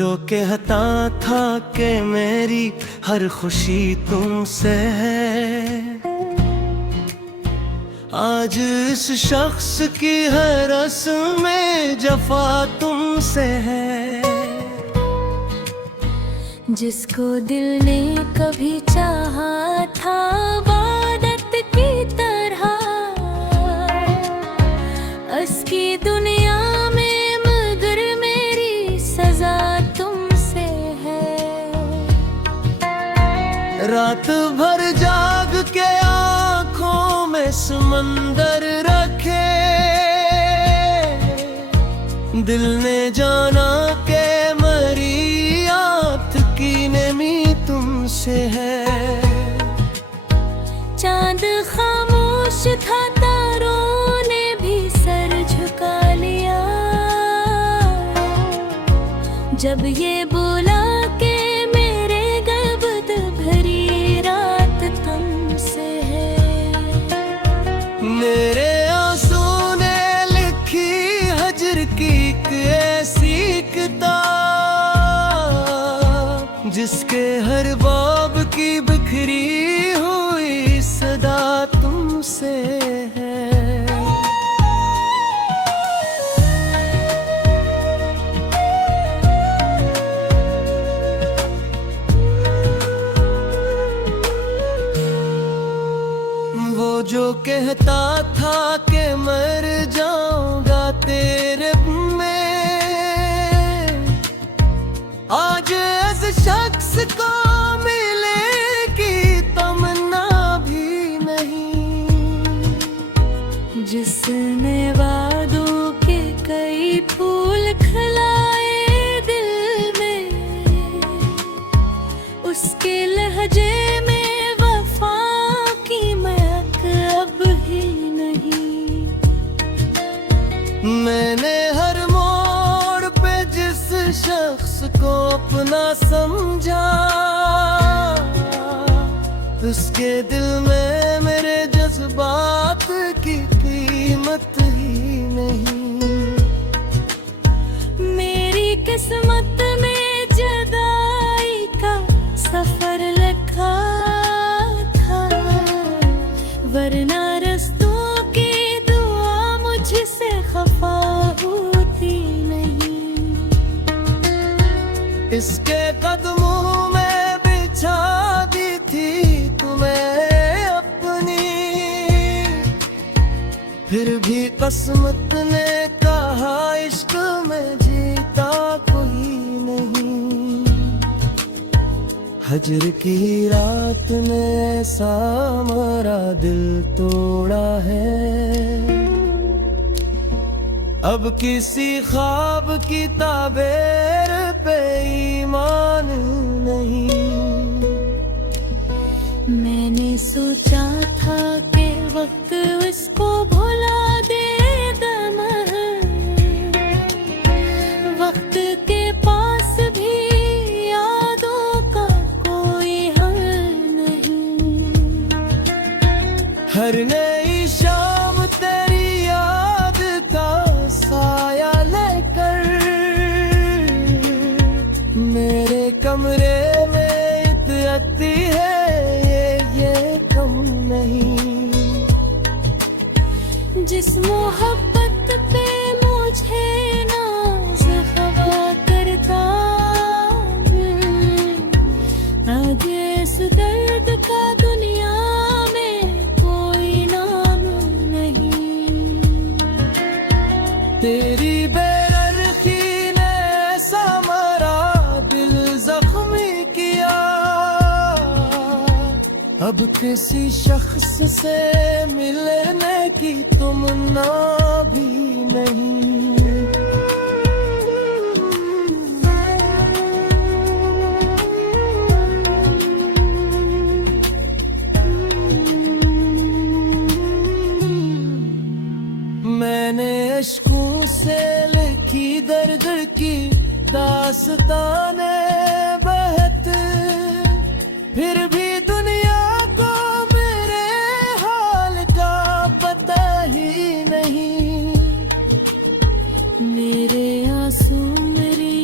जो कहता था कि मेरी हर खुशी तुमसे है, आज इस शख्स की हर रस्में जफा तुमसे है। जिसको दिल ने कभी चाहा था इबादत की तरह, उसकी दुनिया में मगर मेरी सजा तुमसे है। रात भर जाग के आँखों में समंदर रखे, दिल ने जाना के मरी आत की नेमी तुमसे है। चांद खामोश था, तारों ने भी सर झुका लिया, जब ये बोला कि मेरे गब्द भरी रात तुमसे है। मेरे आंसू ने लिखी हजर की एक ऐसी किताब, जिसके हर बाब की बिखरी हुई सदा तुमसे है। वो जो कहता था कि मर जाऊंगा तेरे में, आज इस शख्स को मिले की तमन्ना भी नहीं। जिसने वादों के कई फूल खिलाए दिल में, उसके लहजे में वफा की महक अब ही नहीं। मैंने हर मोड़ पे जिस शख्स को अपना समझा, उसके दिल में मेरे जज्बात की कीमत ही नहीं। मेरी किस्मत में जुदाई का सफर लिखा था, वरना रस्तों की दुआ मुझसे खफा होती नहीं। इसके कदमों में बिछा दी थी तुम्हें अपनी, फिर भी किस्मत ने कहा इश्क में जीता कोई नहीं। हजर की रात ने ऐसा हमारा दिल तोड़ा है, अब किसी ख्वाब की ताबीर पे ईमान नहीं। मैंने सोचा था कि वक्त उसको भुला देगा, वक्त के पास भी यादों का कोई हल नहीं। हर नई शाम तेरी याद का साया लेकर मेरे कमरे में इतती है, ये कम नहीं। जिस मोहब्बत पे मुझे नाज़ हवा करता, आज इस दर्द का दुनिया में कोई नाम नहीं। तेरी बेरखी ने ऐसा हमारा दिल जख्मी किया, अब किसी शख्स से मिलने की तमन्ना भी नहीं। मैंने अश्कों से लिखी दर्द की दास्ताने बहत, फिर भी दुनिया को मेरे हाल का पता ही नहीं। मेरे आंसू मेरी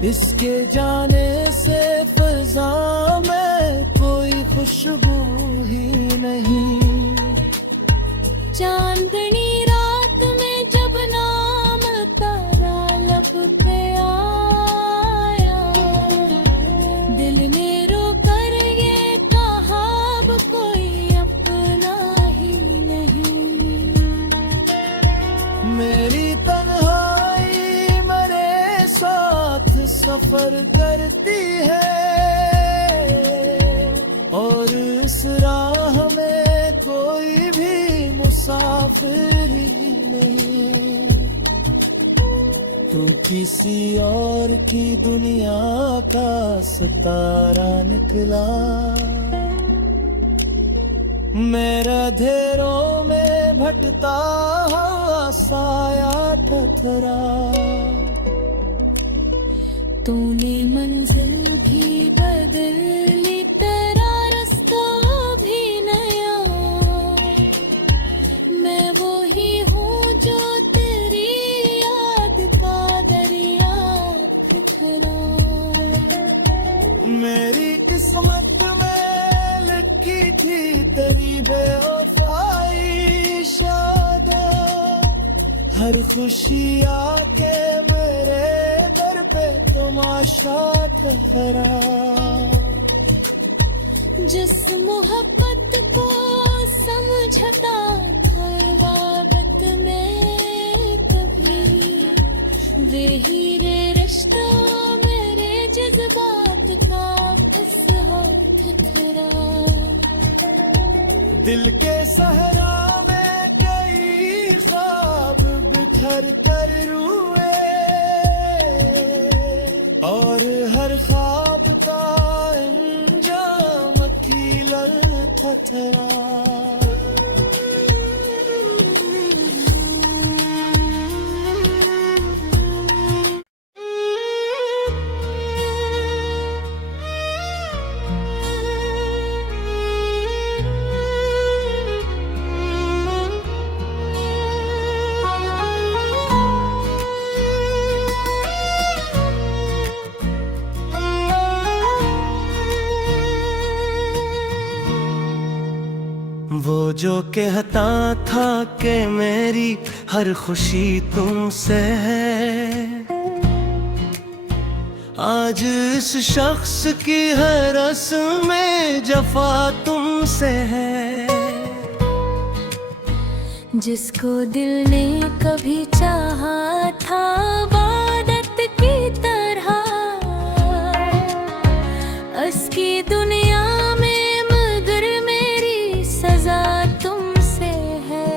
इसके जाने से फिजा में कोई खुशबू ही नहीं। चांदनी रात में जब नाम तारा लब पे आया, दिल ने रो कर ये कहा अब कोई अपना ही नहीं। मेरी तन्हाई मेरे साथ सफर करती है, और इस राह में कोई भी मुसाफिर ही नहीं। तू किसी और की दुनिया का सितारा निकला, मेरा अंधेरों में भटता हुआ साया ठठरा। तूने मंजिल भी बदली, तेरा रास्ता भी नया। मैं वो ही हूँ जो तेरी याद का दरिया ठहरा। मेरी किस्मत में लिखी थी तेरी बेवफाई शायद, हर खुशी आके मेरे दर पे तमाशा ठहरा। जिस मोहब्बत को समझता था वाबत में कभी, वे हीरे रिश्ता मेरे जज्बात का हाथ ठहरा। दिल के सहरा में कई ख्वाब बिखर कर रुए, और हर ख्वाब का अंजाम खिलल ठठरा। वो जो कहता था कि मेरी हर खुशी तुमसे है, आज इस शख्स की हर रस्में जफा तुमसे है। जिसको दिल ने कभी चाहा था इबादत की तरह, उसकी दुनिया में मगर मेरी सजा तुमसे है।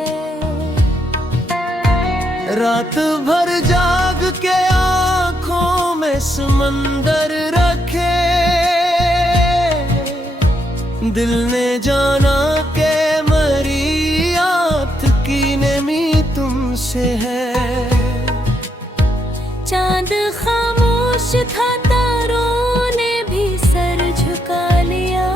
रात भर जाग के आंखों में समंदर रखे, दिल ने जाना के मरी याद की नेमी तुमसे है। चांद खामोश था, तारों ने भी सर झुका लिया,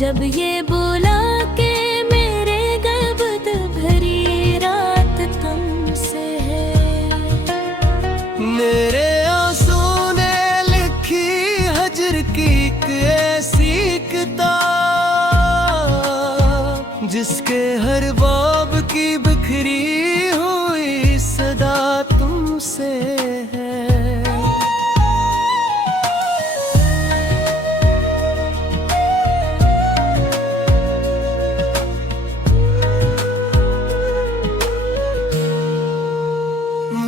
जब ये बोला कि मेरे गलबत भरी रात तुमसे है। मेरे आंसू ने लिखी हजर की एक ऐसी किताब, जिसके हर बाब की बिखरी हुई सदा तुमसे है।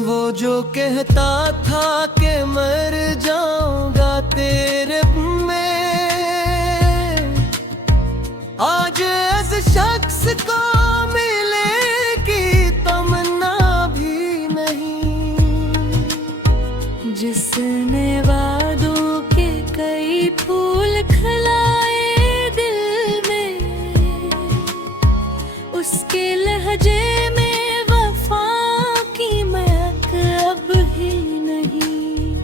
वो जो कहता था कि मर जाऊंगा तेरे में, आज इस शख्स को मिले की तमन्ना भी नहीं। जिसने वादों के कई फूल खिलाए दिल में, उसके लहजे में वफा की महक अब ही नहीं।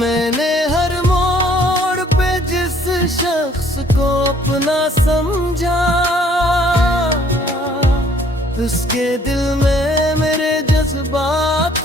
मैंने हर मोड़ पे जिस शख्स को अपना समझा, उसके दिल में मेरे जज्बात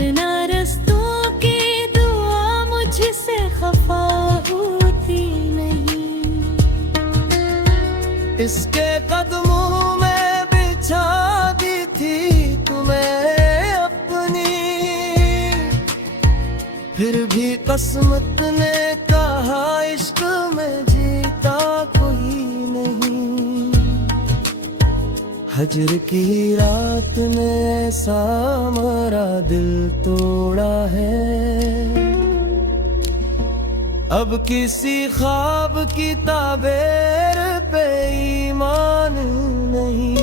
वरना रस्तों की दुआ मुझसे खफा होती नहीं। इसके कदमों में बिछा दी थी तुम्हें अपनी, फिर भी किस्मत ने कहा इश्क में जीता कोई नहीं। हजर की रात ने ऐसा हमारा दिल तोड़ा है, अब किसी ख्वाब की ताबीर पे ईमान नहीं।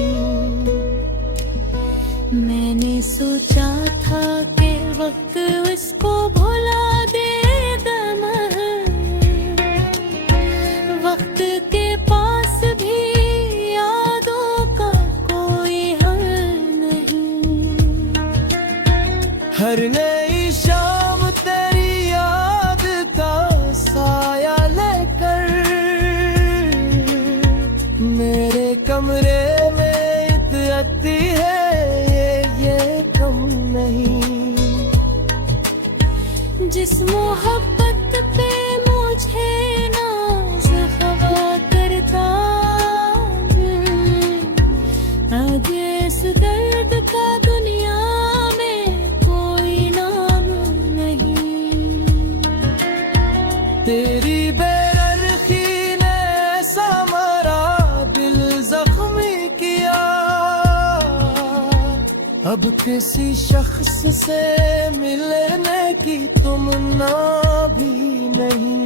मैंने सोचा था कि वक्त इसको भुला देगा मगर वक्त के पास भी यादों का कोई हल नहीं। हर नई शाम तेरी याद का साया लेकर मेरे कमरे में इतती है ये कम नहीं। जिस मोहब्बत पे मुझे नाज़ ख़वा करता, आज इस दर्द का दुनिया में कोई नाम नहीं। तेरी बेरखी ने ऐसा हमारा दिल जख्मी किया, अब किसी शख्स से मिलने की तुमना भी नहीं।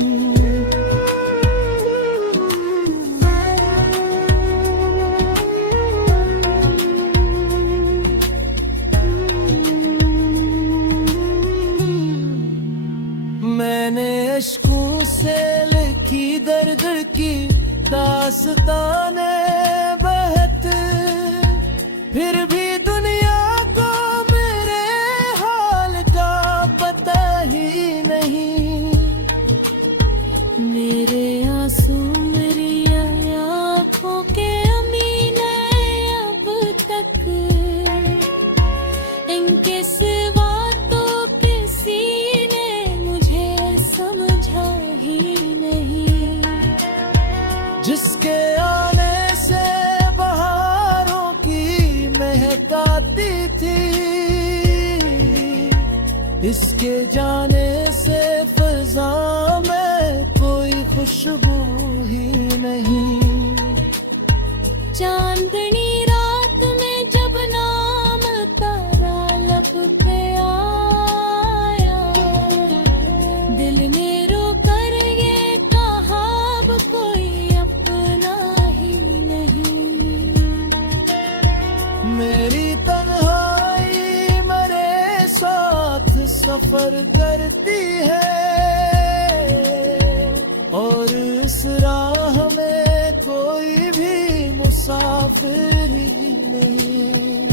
मैंने अश्कों से लिखी दर्द की दास्ताने बहत, फिर भी दुनिया को मेरे हाल का पता ही नहीं। मेरे आंसू मेरी आँखों के अमीने अब तक, इनके सिवा तो किसी ने मुझे समझा ही नहीं। जिसके आने से बहारों की महकाती थी, इसके जाने से फिजा में कोई खुशबू ही नहीं। चांदनी रात में जब नाम तारा लब पे आया, दिल ने रो कर ये कहा अब कोई अपना ही नहीं। मेरी तन्हाई मेरे साथ सफर करती है, और इस राह में कोई भी मुसाफिर ही नहीं।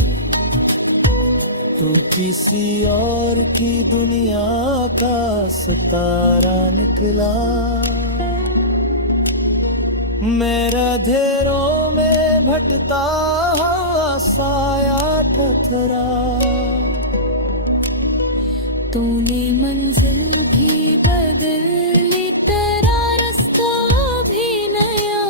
तू किसी और की दुनिया का सितारा निकला, मेरा अंधेरों में भटता हुआ साया ठठरा। तूने मंजिल भी बदली, तेरा रास्ता भी नया,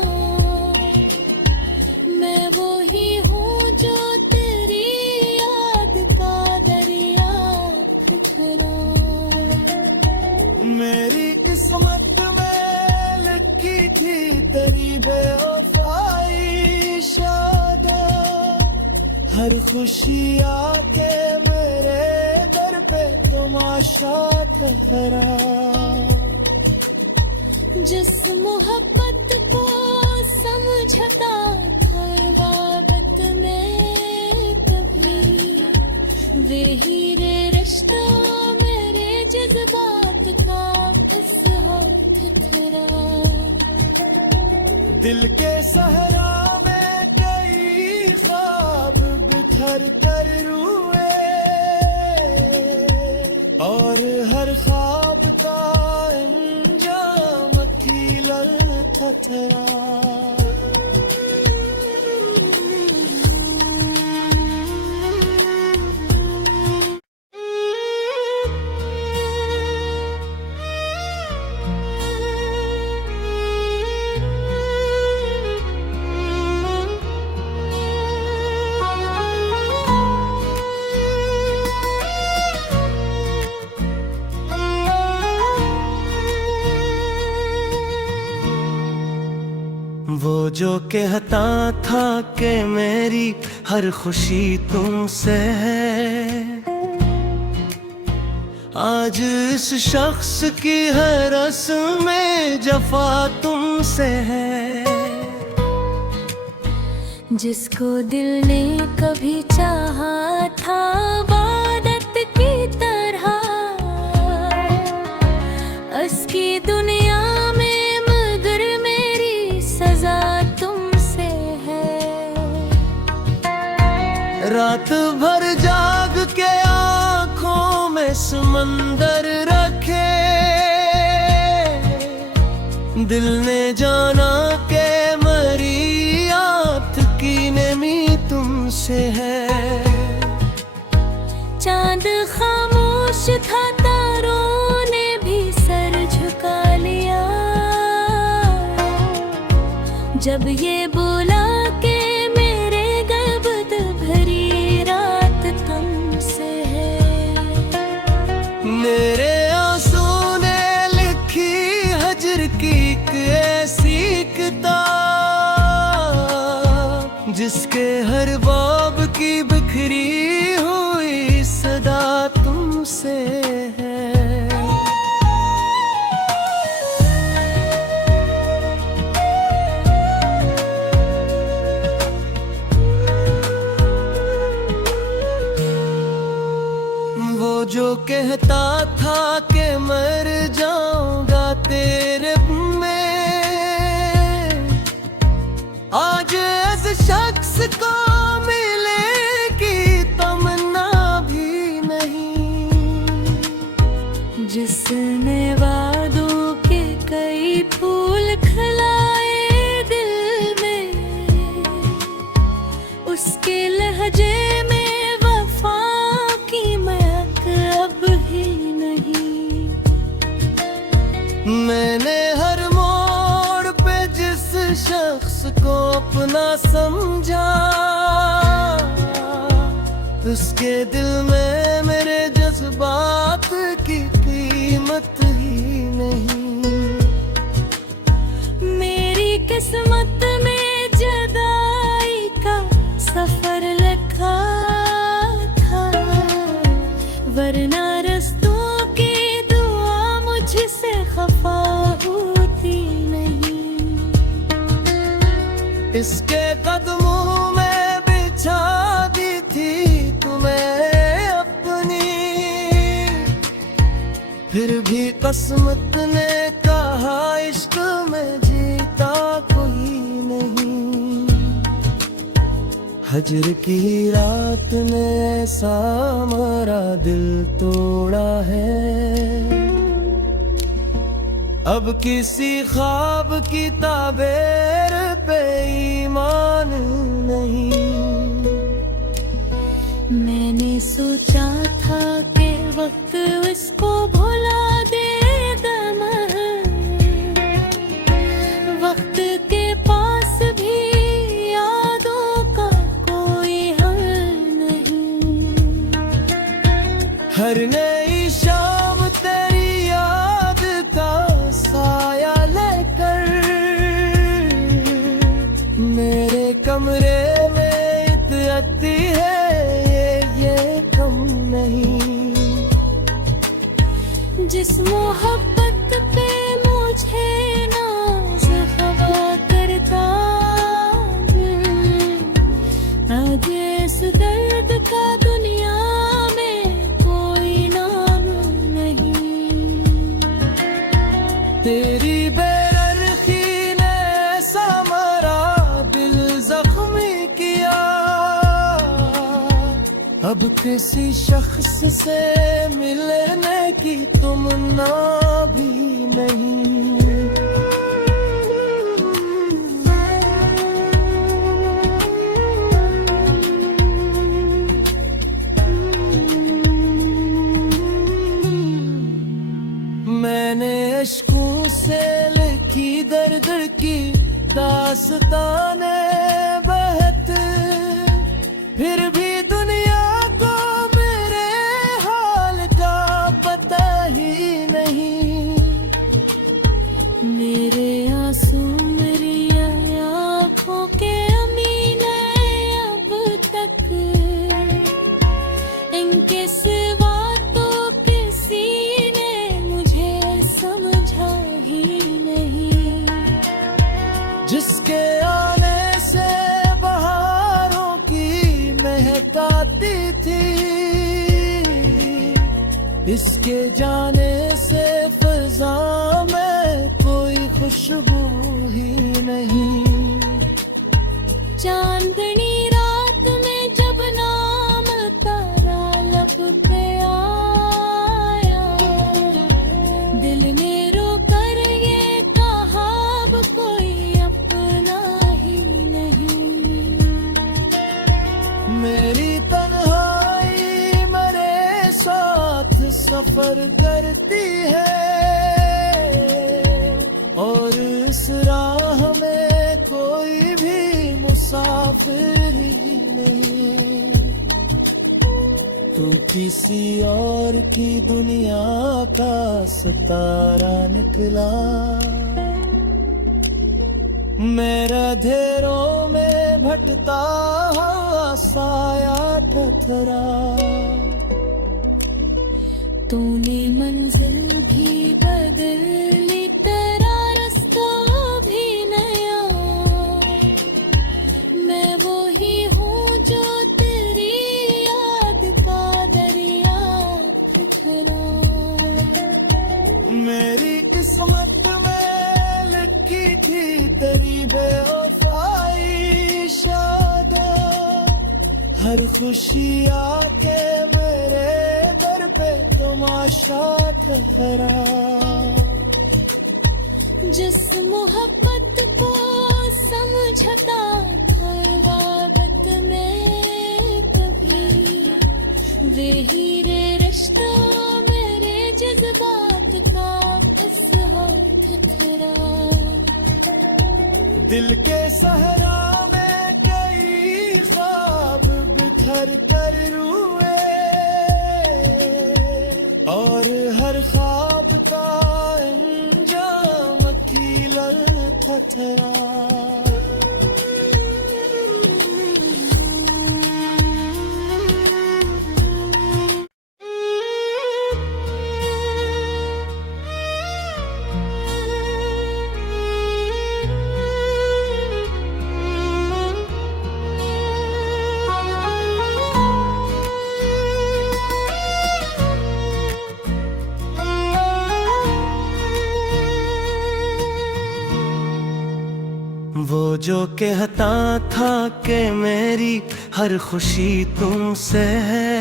मैं वो ही हूँ जो तेरी याद का दरिया ठहरा। मेरी किस्मत में लिखी थी तेरी बेवफाई शायद, हर खुशी आके मेरे दर पे तमाशा ठहरा। जिस मोहब्बत को समझता था इबादत में कभी, वे हीरे रिश्तों मेरे जज्बात का हाथ ठहरा। दिल के सहरा में कई ख्वाब बिखर कर रुए, और हर ख्वाब का अंजाम खिलल थथरा। जो कहता था कि मेरी हर खुशी तुमसे है, आज इस शख्स की हर रस्में जफा तुमसे है। जिसको दिल ने कभी चाहा था इबादत की तरह, उसकी दुनिया में मगर मेरी सजा तुमसे है। रात भर जाग के आँखों में समंदर रखे, दिल ने जाना के मरी आत की नेमी तुमसे है। चांद खामोश था, तारों ने भी सर झुका लिया, जब ये बोला कि मेरे गर्द भरी रात तुमसे है। मेरे आंसू ने लिखी हजर की एक ऐसी किताब, जिसके हर बाब की बिखरी हुई सदा तुमसे है। वो जो कहता था कि मर जाऊंगा तेरे में, आज इस शख्स को मिले की तमन्ना भी नहीं। जिसने वादों के कई फूल खिलाए दिल में, उसके लहजे में वफा की महक अब ही नहीं। मैंने हर मोड़ पे जिस शख्स को अपना समझा, उसके दिल में मेरे जज्बात की कीमत ही नहीं। मेरी किस्मत में जुदाई का सफर लिखा था, वरना रस्तों की दुआ मुझसे खफा होती नहीं। इसके कदमों में बिछा दी थी तुम्हें अपनी, फिर भी किस्मत ने कहा इश्क में जीता कोई नहीं। हजर की रात ने ऐसा हमारा दिल तोड़ा है, अब किसी ख्वाब की ताबीर पे ईमान नहीं। मैंने सोचा था कि वक्त इसको भुला देगा, वक्त के पास भी यादों का कोई हल नहीं। हर नई शाम तेरी याद का साया लेकर मेरे कमरे में इतनी है, ये कम नहीं। जिस मोहब्बत पे मुझे नाज हवा करता, आज इस दर्द का दुनिया में कोई नाम नहीं। तेरी बेरखी ने ऐसा हमारा दिल जख्मी किया, अब किसी शख्स से मिलने की तुमन्ना भी नहीं। मैंने इश्कों से लिखी दर दर की दास्ताने बहत, फिर भी दुनिया को मेरे हाल का पता ही नहीं। मेरे आंसू मेरी इसके जाने से फिजा में कोई खुशबू ही नहीं। चांदनी रात में जब नाम तारा लब पे आया, दिल ने रो कर ये कहा अब कोई अपना ही नहीं। मेरी तन्हाई मेरे साथ सफर करती है, और इस राह में कोई भी मुसाफिर ही नहीं। तू किसी और की दुनिया का सितारा निकला, मेरा अंधेरों में भटता हुआ साया ठठरा। तूने मंजिल भी बदली, तेरा रास्ता भी नया। मैं वो ही हूँ जो तेरी याद का दरिया ठहरा। मेरी किस्मत में लिखी थी तेरी बेवफाई शायद, हर खुशी आके मेरे दर पे तमाशा ठहरा। जिस मोहब्बत को समझता था वाबत में कभी, वे हीरे रिश्ता मेरे जज्बात का फंसा ठहरा। दिल के सहरा में कई ख्वाब बिखर कर रुए, और हर ख्वाब का अंजाम अकीलत ठहरा। वो जो कहता था कि मेरी हर खुशी तुमसे है,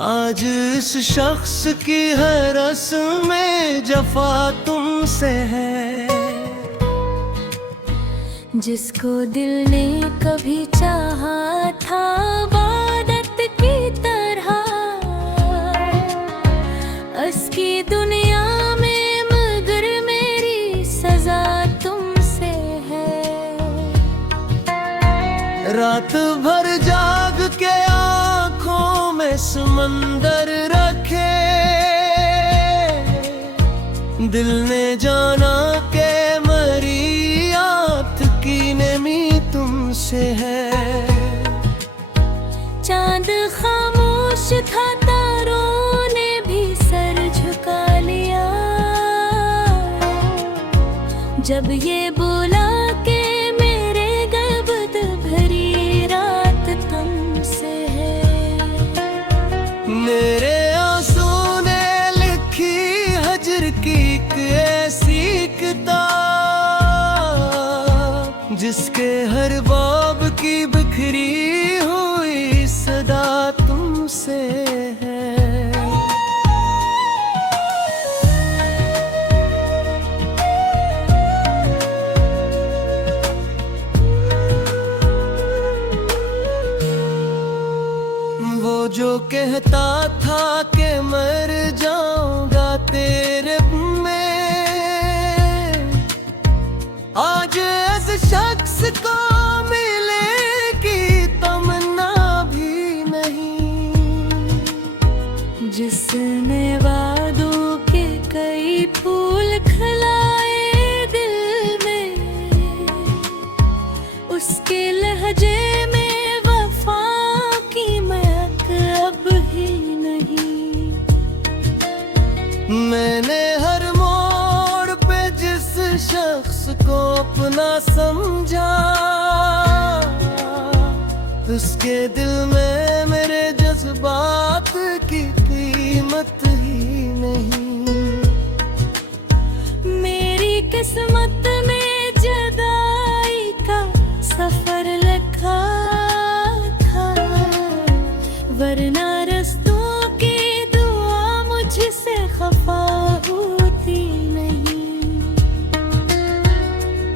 आज इस शख्स की हर रस्में जफा तुमसे है। जिसको दिल ने कभी चाहा था इबादत की तरह, उसकी दुनिया में मगर मेरी सजा तुमसे है। रात भर जाग के आँखों में समंदर रखे, दिल ने जाना के मरी याद की नमी तुमसे है। चांद खामोश था, तारों ने भी सर झुका लिया, जब ये बोला कि मेरे गलबत भरी रात तुमसे है। मेरे आंसू ने लिखी हजर की एक ऐसी किताब, जिसके हर बाब की बिखरी हुई सदा तुमसे है। वो जो कहता था कि मर जाऊंगा तेरे में, आज इस शख्स को मिलेगी तमन्ना भी नहीं। जिसने वादों के कई फूल खिलाए दिल में, उसके लहजे में वफा की महक अब ही नहीं। मैंने हर मोड़ पे जिस शख्स को अपना समझा, उसके दिल में मेरे जज्बात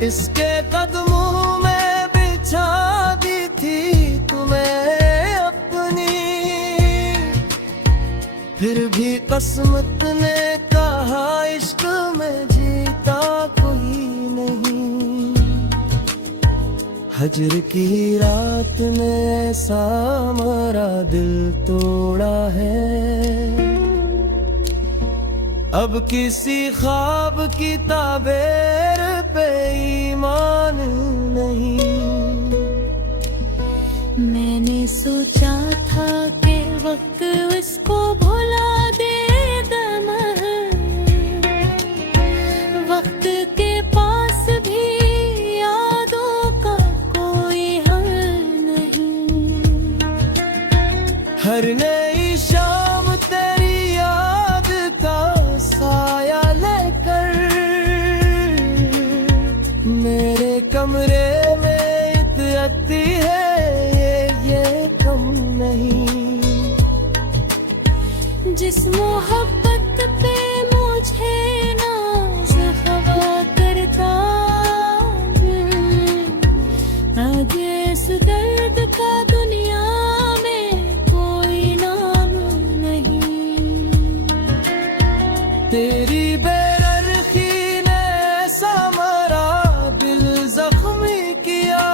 इसके कदमों में बिछा दी थी तुम्हें अपनी, फिर भी किस्मत ने कहा इश्क में जीता कोई नहीं। हजर की रात ने ऐसा हमारा दिल तोड़ा है, अब किसी ख्वाब की ताबीर पे ईमान नहीं। मैंने सोचा था कि वक्त इसको भुला देगा मगर वक्त के पास भी यादों का कोई हल नहीं। हर नई शाम तेरी याद का साया लेकर मेरे कमरे में इतती है ये कम नहीं। जिस मोहब्बत पे मुझे नाज़ हवा करता, आज इस दर्द का दुनिया में कोई नाम नहीं। तेरी बेरखी ने ऐसा हमारा दिल जख्मी किया,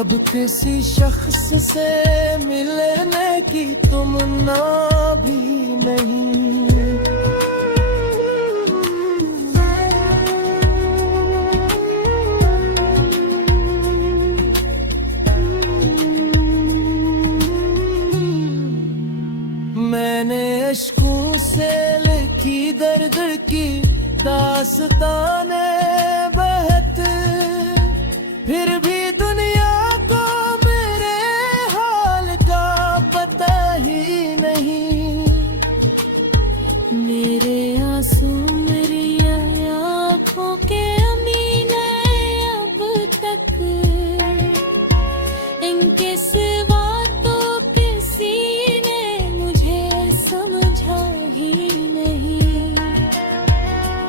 अब किसी शख्स से मिलने की तुमना भी नहीं। मैंने अश्कों से लिखी दर्द की दास्ताने बहत, फिर भी दुनिया को मेरे हाल का पता ही नहीं। मेरे आंसू मेरी आँखों के अमीने अब तक, इनके सिवा तो किसी ने मुझे समझा ही नहीं।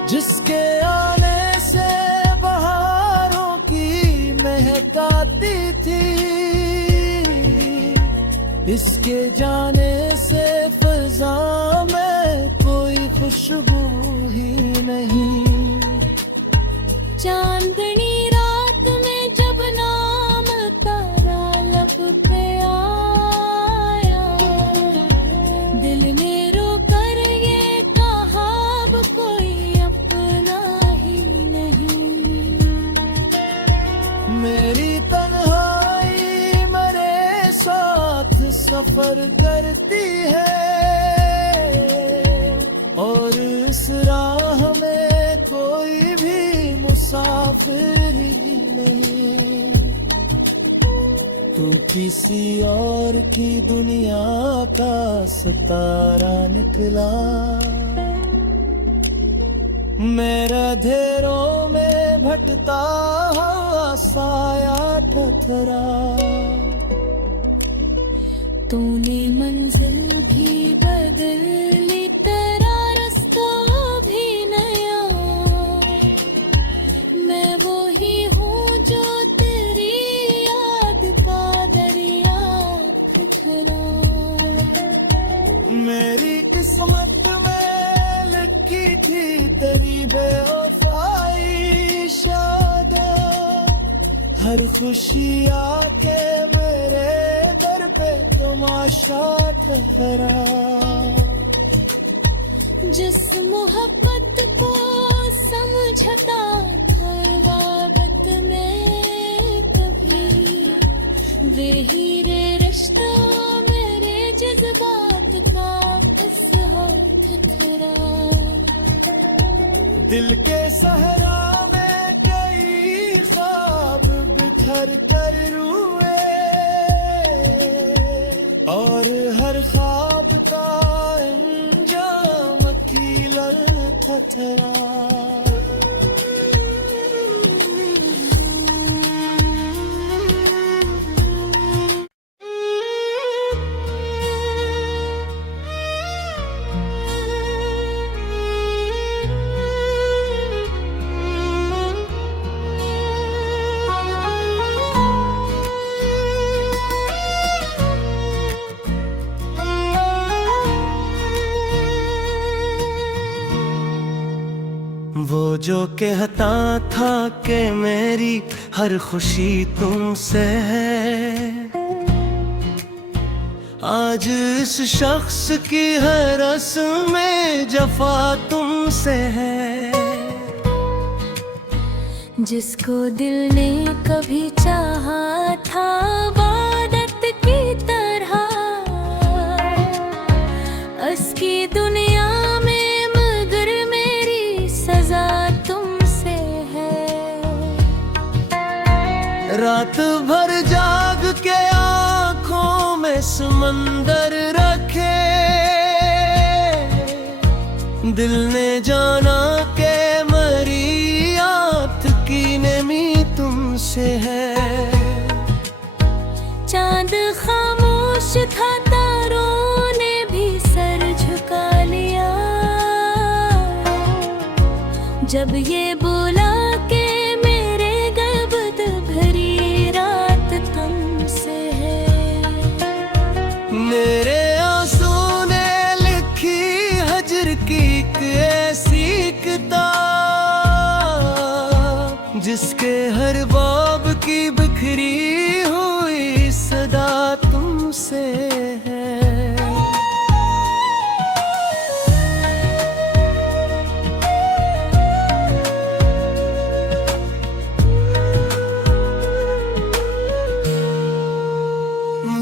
जिसके आने से बहारों की महक आती थी, इसके जाने से फिजा में कोई खुशबू ही नहीं। चांदनी रात में जब नाम तारा लब पे आया, दिल ने रो कर ये कहा अब कोई अपना ही नहीं। मेरी तन्हाई मेरे साथ सफर करती है, और इस राह में कोई भी मुसाफिर ही नहीं। तू किसी और की दुनिया का सितारा निकला, मेरा अंधेरों में भटता हुआ साया ठठरा। तूने मंजिल भी बदली, तेरा रास्ता भी नया, मैं वो ही हूँ जो तेरी याद का दरिया ठहरा। मेरी किस्मत में लिखी थी तेरी बेवफाई शायद, हर खुशी आके मेरे दर पे तमाशा ठहरा। जिस मोहब्बत को समझता था वाबत में कभी, वे हीरे रिश्ता मेरे जज्बात का इस हाथ खरा। दिल के सहरा में कई ख्वाब बिखर कर रुए, और हर ख्वाब का अंजाम अकीला खतरा। जो कहता था कि मेरी हर खुशी तुमसे है, आज इस शख्स की हर रस्में जफा तुमसे है। जिसको दिल ने कभी चाहा था इबादत की तरह, उसकी दुनिया में मगर मेरी सजा तुमसे है। रात भर जाग के आँखों में समंदर रखे, दिल ने जाना के मरी याद की नेमी तुमसे है। चांद खामोश था, तारों ने भी सर झुका लिया, जब ये बोला कि मेरे गलबत भरी रात तुमसे है। मेरे आंसू ने लिखी हजर की एक ऐसी किताब, जिसके हर बाब की बिखरी हुई सदा तुमसे है।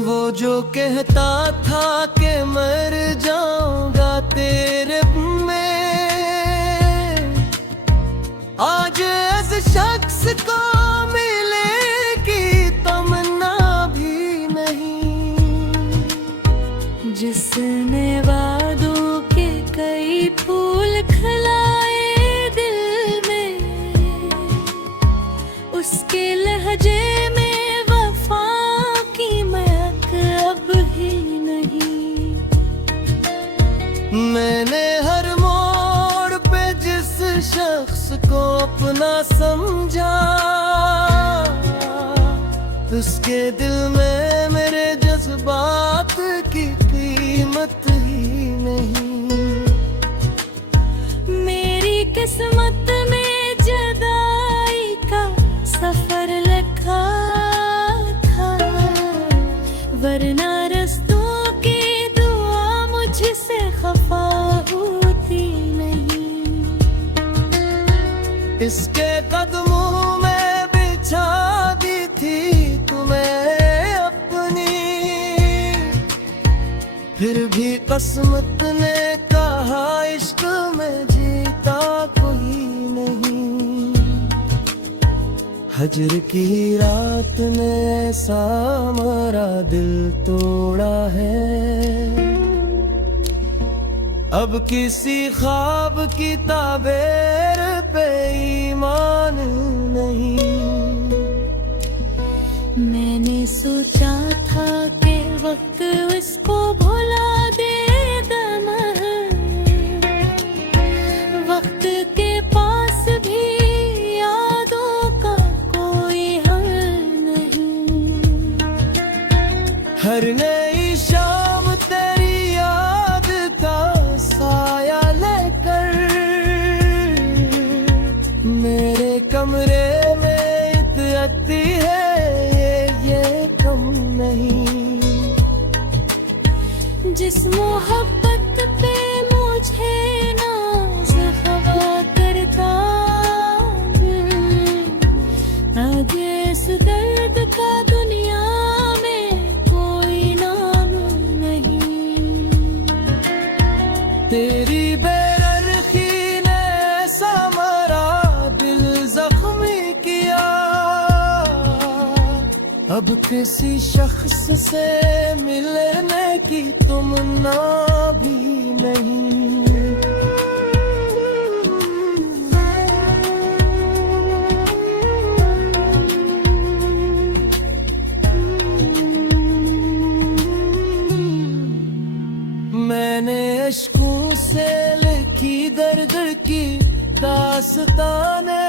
वो जो कहता था कि मर जाऊंगा तेरे में, आज इस शख्स को मिलेगी तमन्ना भी नहीं। जिसने वादों के कई फूल खिलाए दिल में, उसके लहजे में वफा की महक अब ही नहीं। मैंने हर मोड़ पे जिस शख्स को अपना समझा, उसके दिल में मेरे जज्बात की कीमत ही नहीं। मेरी किस्मत में जुदाई का सफर लिखा था, वरना रस्तों की दुआ मुझसे खफा होती नहीं। इसके कदमों में बिछा दी थी तुम्हें अपनी, फिर भी किस्मत ने कहा इश्क में जीता कोई नहीं। हजर की रात ने ऐसा हमारा दिल तोड़ा है, अब किसी ख्वाब की ताबीर पे ईमान नहीं। मैंने सोचा था कि वक्त उसको भुला देगा, वक्त के पास भी यादों का कोई हल नहीं। हर नई शाम तेरी याद का साया लेकर मेरे कमरे में इतती है, ये कम नहीं। जिस मोहब्बत पे मुझे नाज़ हवा करता, आज इस दर्द का दुनिया में कोई नाम नहीं। तेरी बेरखी ने ऐसा हमारा दिल जख्मी किया, अब किसी शख्स से मिलने की तुमन्ना भी नहीं। मैंने अश्कों से लिखी दर्द की दास्ताने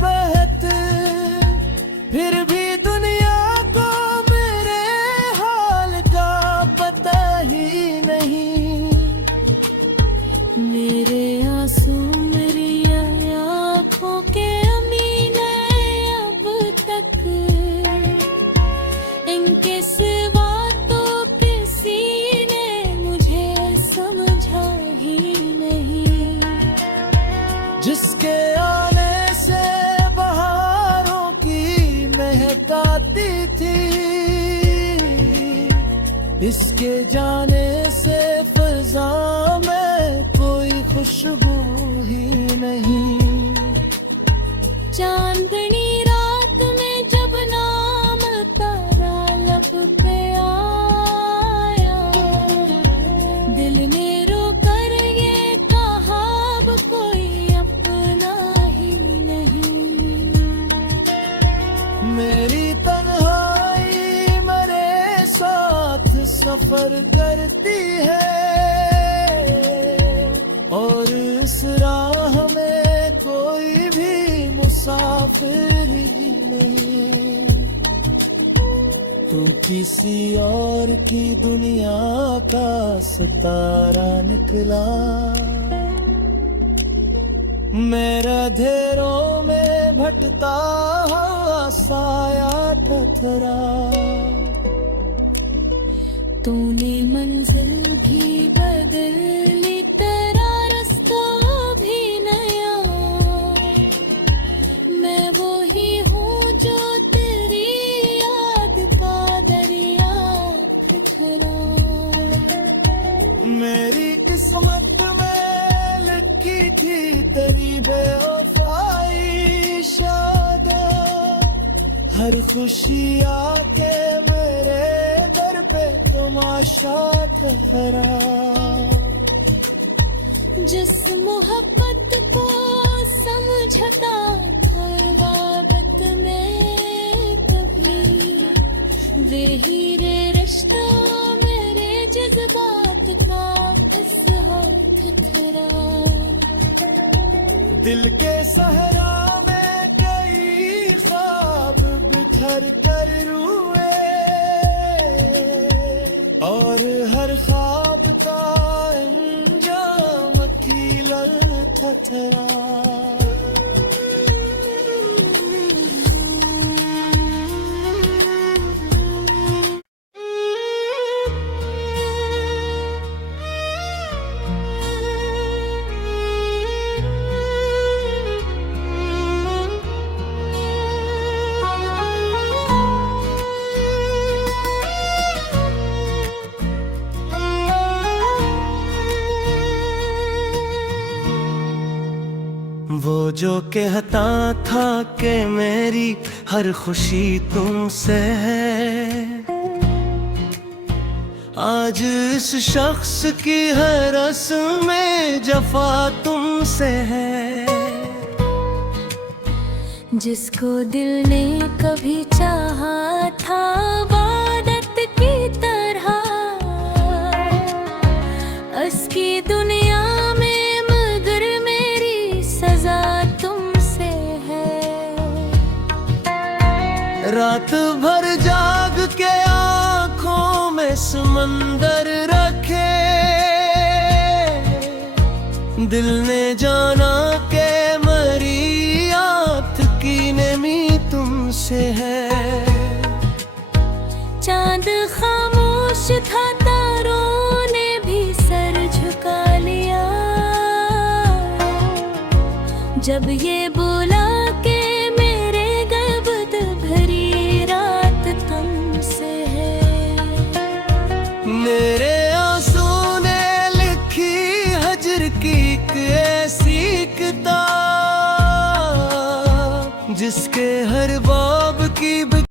बहत, फिर भी दुनिया को मेरे हाल का पता ही नहीं। मेरे आंसू मेरी आया इसके जाने से फिजा में कोई खुशबू ही नहीं। चांदनी रात में जब नाम तारा लब पे आया, दिल ने रो कर ये कहा अब कोई अपना ही नहीं। मेरी तन्हाई मेरे साथ सफर करती है, और इस राह में कोई भी मुसाफिर ही नहीं। तू किसी और की दुनिया का सितारा निकला, मेरा अंधेरों में भटका हुआ साया ठठरा। तूने मंजिल भी बदली, तेरा रास्ता भी नया। मैं वो ही हूँ जो तेरी याद का दरिया ठहरा। मेरी किस्मत में लिखी थी तेरी बेवफाई शायद, हर खुशी आके मेरे दर पे तमाशा ठहरा। जिस मोहब्बत को समझता था वाबत में कभी, वे हीरे रिश्ता मेरे जज्बात का हाथ ठहरा। दिल के सहरा में कई ख्वाब बिखर कर रुए, और हर ख्वाब का अंजाम अकेला ठठरा। वो जो कहता था कि मेरी हर खुशी तुमसे है, आज इस शख्स की हर रस्में जफा तुमसे है। जिसको दिल ने कभी चाहा था इबादत की तरह, उसकी दुनिया में मगर मेरी सजा तुमसे है। रात भर जाग के आंखों में समंदर रखे, दिल ने जाना के मरी आत की नेमी तुमसे है। चांद खामोश था, तारों ने भी सर झुका लिया, जब ये बोला कि मेरे गर्द भरी रात तुमसे है। मेरे आंसू ने लिखी हजर की एक ऐसी किताब, जिसके हर